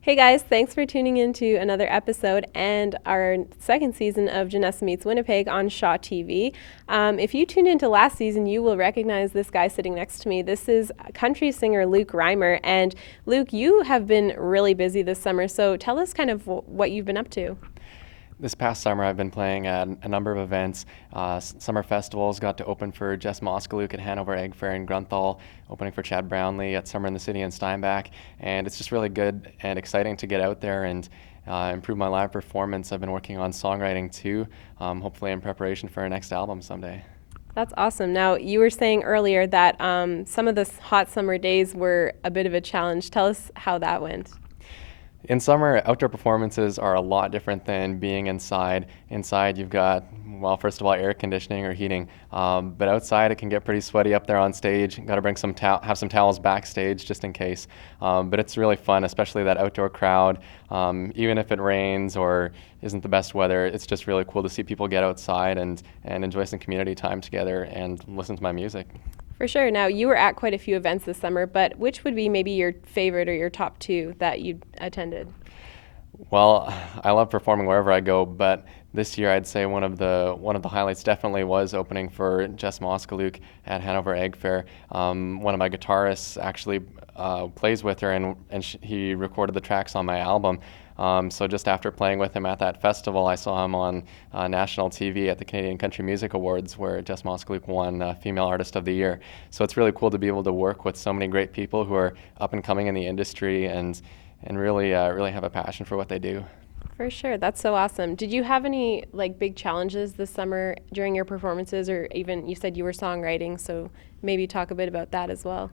Hey guys, thanks for tuning in to another episode and our second season of Janessa Meets Winnipeg on Shaw TV. If you tuned into last season, you will recognize this guy sitting next to me. This is country singer Luke Reimer. And Luke, you have been really busy this summer, so tell us kind of what you've been up to. This past summer, I've been playing at a number of events. Summer festivals, got to open for Jess Moskaluk at Hanover Egg Fair in Grunthal, opening for Chad Brownlee at Summer in the City in Steinbach. And it's just really good and exciting to get out there and improve my live performance. I've been working on songwriting too, hopefully in preparation for our next album someday. That's awesome. Now, you were saying earlier that some of the hot summer days were a bit of a challenge. Tell us how that went. In summer, outdoor performances are a lot different than being inside. Inside, you've got, well, first of all, air conditioning or heating, but outside it can get pretty sweaty up there on stage. Got to bring have some towels backstage just in case. But it's really fun, especially that outdoor crowd. Even if it rains or isn't the best weather, it's just really cool to see people get outside and enjoy some community time together and listen to my music. For sure. Now, you were at quite a few events this summer, but which would be maybe your favorite or your top two that you attended? Well, I love performing wherever I go, but this year I'd say one of the highlights definitely was opening for Jess Moskaluk at Hanover Egg Fair. One of my guitarists actually plays with her, and he recorded the tracks on my album. So just after playing with him at that festival, I saw him on national TV at the Canadian Country Music Awards, where Jess Moskaluk won Female Artist of the Year. So it's really cool to be able to work with so many great people who are up and coming in the industry and really have a passion for what they do. For sure. That's so awesome. Did you have any like big challenges this summer during your performances, or even you said you were songwriting, so maybe talk a bit about that as well?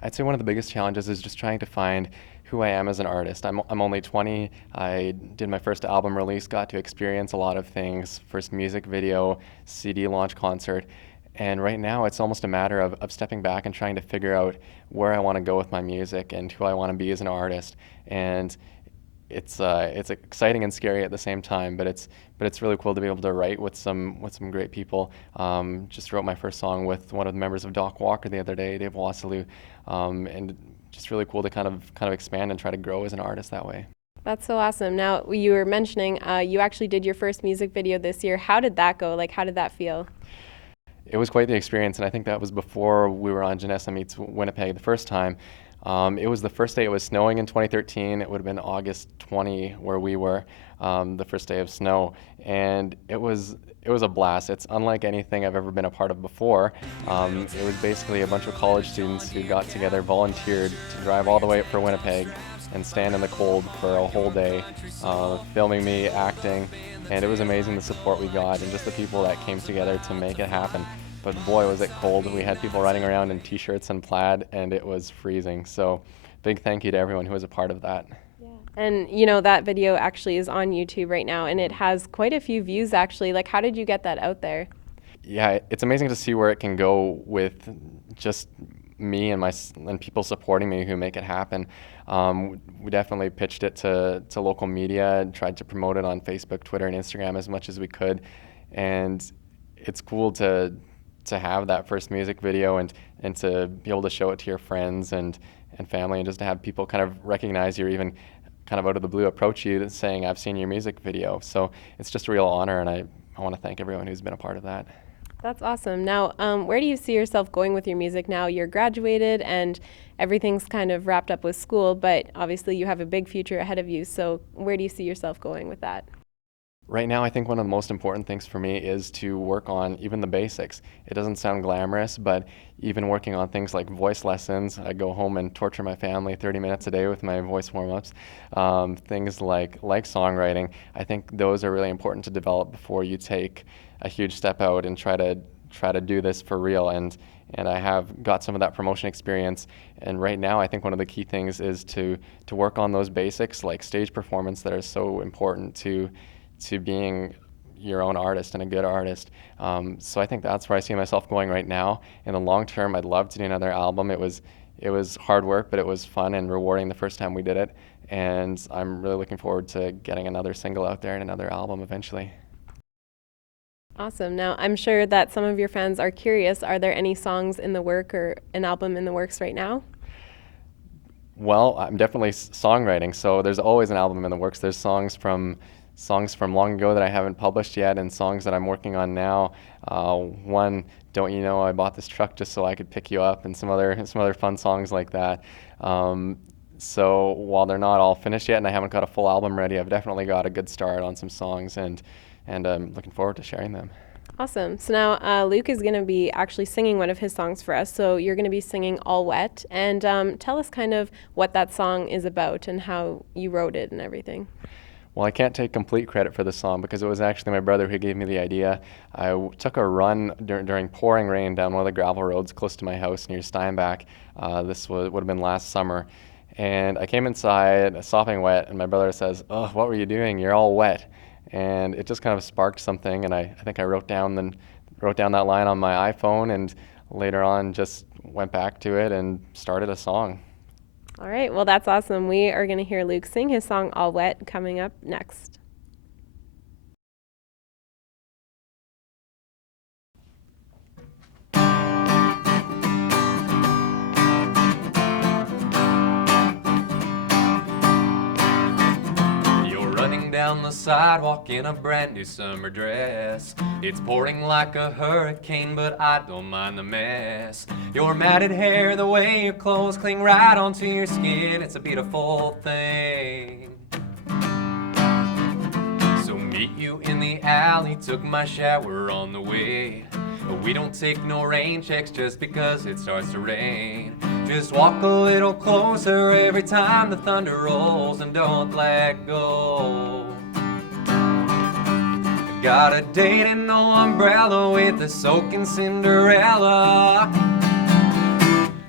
I'd say one of the biggest challenges is just trying to find who I am as an artist. I'm only 20. I did my first album release, got to experience a lot of things, first music video, CD launch concert. And right now, it's almost a matter of stepping back and trying to figure out where I want to go with my music and who I want to be as an artist. And it's exciting and scary at the same time, but it's really cool to be able to write with some great people. Just wrote my first song with one of the members of Doc Walker the other day, Dave Wassilu, and just really cool to kind of expand and try to grow as an artist that way. That's so awesome. Now, you were mentioning you actually did your first music video this year. How did that go? Like, how did that feel? It was quite the experience, and I think that was before we were on Janessa Meets Winnipeg the first time. It was the first day it was snowing in 2013. It would have been August 20 where we were, the first day of snow, and it was a blast. It's unlike anything I've ever been a part of before. It was basically a bunch of college students who got together, volunteered to drive all the way up for Winnipeg and stand in the cold for a whole day, filming me acting, and it was amazing the support we got and just the people that came together to make it happen. But boy, was it cold. We had people running around in t-shirts and plaid, and it was freezing. So big thank you to everyone who was a part of that. Yeah. And you know, that video actually is on YouTube right now, and it has quite a few views actually. Like, how did you get that out there? Yeah, it's amazing to see where it can go with just me and people supporting me who make it happen. We definitely pitched it to local media and tried to promote it on Facebook, Twitter, and Instagram as much as we could. And it's cool to have that first music video and to be able to show it to your friends and family, and just to have people kind of recognize you, or even kind of out of the blue approach you saying, I've seen your music video. So it's just a real honor, and I want to thank everyone who's been a part of that. That's awesome. Now, where do you see yourself going with your music now? You're graduated and everything's kind of wrapped up with school, but obviously you have a big future ahead of you. So where do you see yourself going with that? Right now, I think one of the most important things for me is to work on even the basics. It doesn't sound glamorous, but even working on things like voice lessons. I go home and torture my family 30 minutes a day with my voice warm-ups. Things like songwriting. I think those are really important to develop before you take a huge step out and try to do this for real. And I have got some of that promotion experience. And right now, I think one of the key things is to work on those basics, like stage performance, that are so important to being your own artist and a good artist. So I think that's where I see myself going right now. In the long term, I'd love to do another album. It was hard work, but it was fun and rewarding the first time we did it. And I'm really looking forward to getting another single out there and another album eventually. Awesome. Now, I'm sure that some of your fans are curious. Are there any songs in the work or an album in the works right now? Well, I'm definitely songwriting, so there's always an album in the works. There's songs from long ago that I haven't published yet, and songs that I'm working on now. One, "Don't You Know I Bought This Truck Just So I Could Pick You Up," and some other fun songs like that. Um, so while they're not all finished yet, and I haven't got a full album ready, I've definitely got a good start on some songs, and I'm looking forward to sharing them. Awesome. So now Luke is going to be actually singing one of his songs for us. So you're going to be singing All Wet. And tell us kind of what that song is about and how you wrote it and everything. Well, I can't take complete credit for the song because it was actually my brother who gave me the idea. I took a run during pouring rain down one of the gravel roads close to my house near Steinbach. This would have been last summer. And I came inside, sopping wet, and my brother says, "Oh, what were you doing? You're all wet." And it just kind of sparked something, and I think I wrote down that line on my iPhone, and later on just went back to it and started a song. All right. Well, that's awesome. We are going to hear Luke sing his song All Wet coming up next. Down the sidewalk in a brand new summer dress. It's pouring like a hurricane, but I don't mind the mess. Your matted hair, the way your clothes cling right onto your skin, it's a beautiful thing. So meet you in the alley, took my shower on the way. We don't take no rain checks just because it starts to rain. Just walk a little closer every time the thunder rolls and don't let go. Got a date and no umbrella with a soaking Cinderella.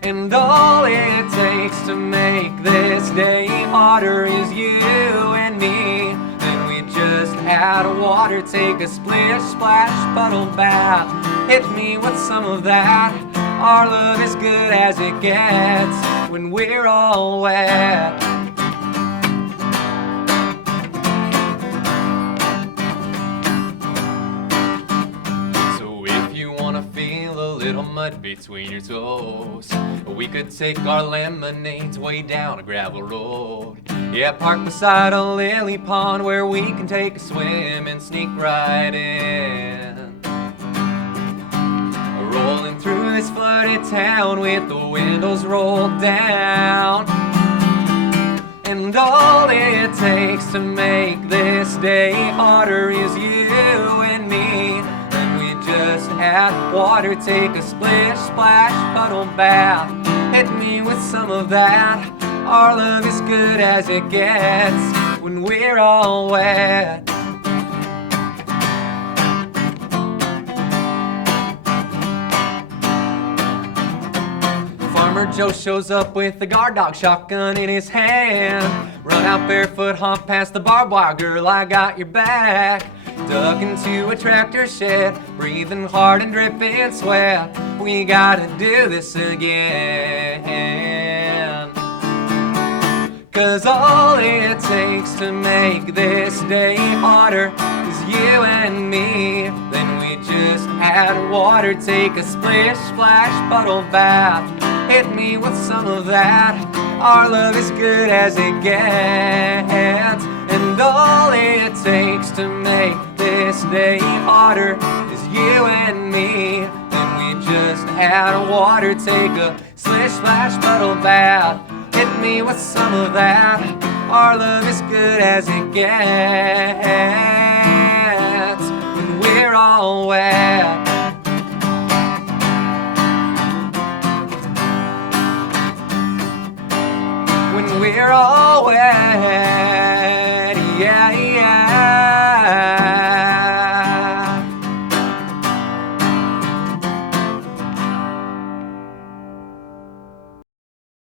And all it takes to make this day hotter is you and me. Then we just add water, take a splish, splash, puddle bath. Hit me with some of that. Our love is good as it gets when we're all wet. Mud between your toes, we could take our lemonades way down a gravel road. Yeah, park beside a lily pond where we can take a swim and sneak right in. Rolling through this flooded town with the windows rolled down. And all it takes to make this day hotter is you and me. Just add water, take a splish, splash, puddle bath. Hit me with some of that. Our love is good as it gets when we're all wet. Farmer Joe shows up with a guard dog shotgun in his hand. Run out barefoot, hump past the barbed wire, girl, I got your back. Duck into a tractor shed, breathing hard and dripping sweat. We gotta do this again. 'Cause all it takes to make this day hotter is you and me. Then we just add water, take a splish, splash, puddle bath. Hit me with some of that. Our love is good as it gets. And all it takes to make this day hotter is you and me. Then we just add water, take a splish, splash, puddle bath. Hit me with some of that. Our love is good as it gets when we're all wet. When we're all wet.